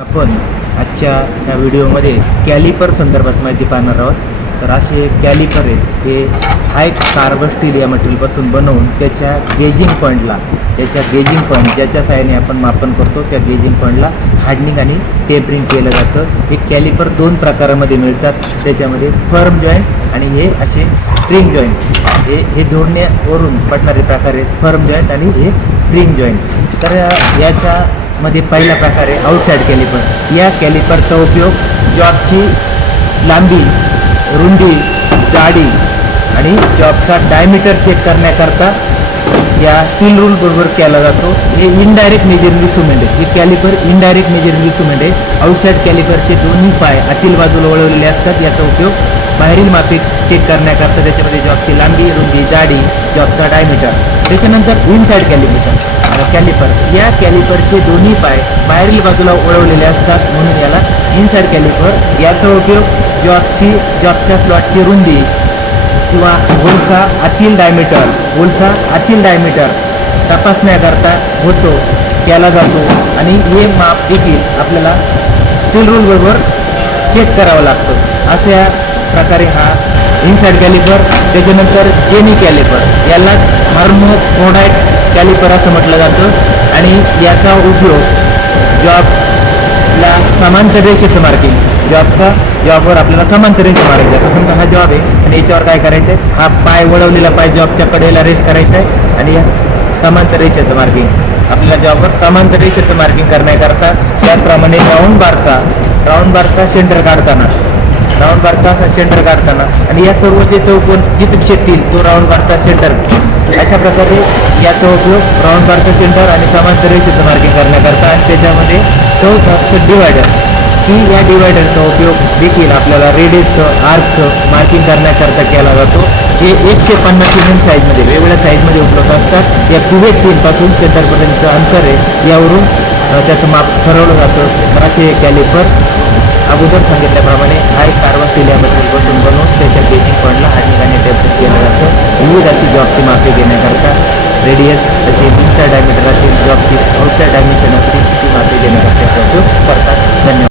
आपण आजच्या ह्या व्हिडिओमध्ये कॅलिपर संदर्भात माहिती पाहणार आहोत. तर असे कॅलिपर आहेत हे हाय कार्बन स्टील या मटेरियलपासून बनवून त्याच्या गेजिंग पॉईंटला ज्याच्या सहाय्याने आपण मापन करतो त्या गेजिंग पॉईंटला हार्डनिंग आणि टेपरिंग केलं जातं. हे कॅलिपर दोन प्रकारामध्ये मिळतात. त्याच्यामध्ये फर्म जॉईंट आणि हे असे स्प्रिंग जॉईंट. हे जोडण्यावरून पडणारे प्रकार आहेत फर्म जॉईंट आणि हे स्प्रिंग जॉईंट. तर याच्यामध्ये पहिला प्रकार आहे आउटसाईड कॅलिपर. या कॅलिपरचा उपयोग जॉबची लांबी, रुंदी, जाडी आणि जॉबचा डायमीटर चेक करण्याकरता या स्टील रूल बरोबर केला जातो. हे इनडायरेक्ट मेजरिंग इन्स्ट्रुमेंट आहे. हे कॅलिपर इनडायरेक्ट मेजरिंग इन्स्ट्रुमेंट आहे. आउटसाईड कॅलिपरचे दोन्ही पाय आतील बाजूला वळवलेले असतात. याचा उपयोग बाहेरील मापे चेक करण्याकरता त्याच्यामध्ये जॉबची लांबी, रुंदी, जाडी, जॉबचा डायमीटर. त्याच्यानंतर इनसाईड कॅलिपर. या कॅलिपरचे दोन्ही पाय बाहेरील बाजूला वळवलेले असतात म्हणून याला इनसाईड कॅलिपर. याचा उपयोग जॉबच्या स्लॉटची रुंदी किंवा होलचा आतील डायमीटर तपासण्याकरता केला जातो आणि हे माप देखील आपल्याला स्टील रूल बरोबर चेक करावं लागतं. अशा प्रकारे हा इनसाईड कॅलिपर. त्याच्यानंतर जेनी कॅलिपर, याला हार्मोनाइट कॅलिपर असं म्हटलं जातं आणि याचा उपयोग जॉबला समांतर रेषेचं मार्किंग, जॉबवर आपल्याला समांतर रेषा मारायचं आहे. समजा हा जॉब आहे आणि याच्यावर काय करायचं आहे, हा पाय वळवलेला पाय जॉबच्या कडेला रेट करायचा आहे आणि या समांतर रेषेचं मार्किंग आपल्याला जॉबवर समांतर रेषेचं मार्किंग करण्याकरता त्याचप्रमाणे राऊंड बारचा सेंटर काढताना आणि या सर्वचे चौकोन जिथे छेदतील तो राऊंड बारचा सेंटर. अशा प्रकारे याचा उपयोग राऊंड बारचा सेंटर आणि समांतर रेषेचं मार्किंग करण्याकरता. आणि त्याच्यामध्ये चौथा असतं डिवायडर, की या डिवायडरचा उपयोग देखील आपल्याला रेडियसचं, आर्कचं मार्किंग करण्याकरता केला जातो. हे 150 mm साईजमध्ये वेगवेगळ्या साईजमध्ये उपलब्ध असतात. या पिव्हेट पिनपासून सेंटरपर्यंतचं अंतर आहे, यावरून त्याचं माप ठरवलं जातं. तर असे कॅलिपर अगोदर सांगितल्याप्रमाणे हाय कार्बन स्टील या मटेरियलपासून बनवून त्याच्या गेजिंग पॉईंटला हार्डनिंग आणि टेपरिंग केलं जातं. विविध अशी जॉबची मापे घेण्याकरता रेडियस असे इनसाईड डायमीटर असेल, जॉबची आउटसाईड डायमेन्शन असतील ती मापे घेण्याकरता उपयोग करतात. धन्यवाद.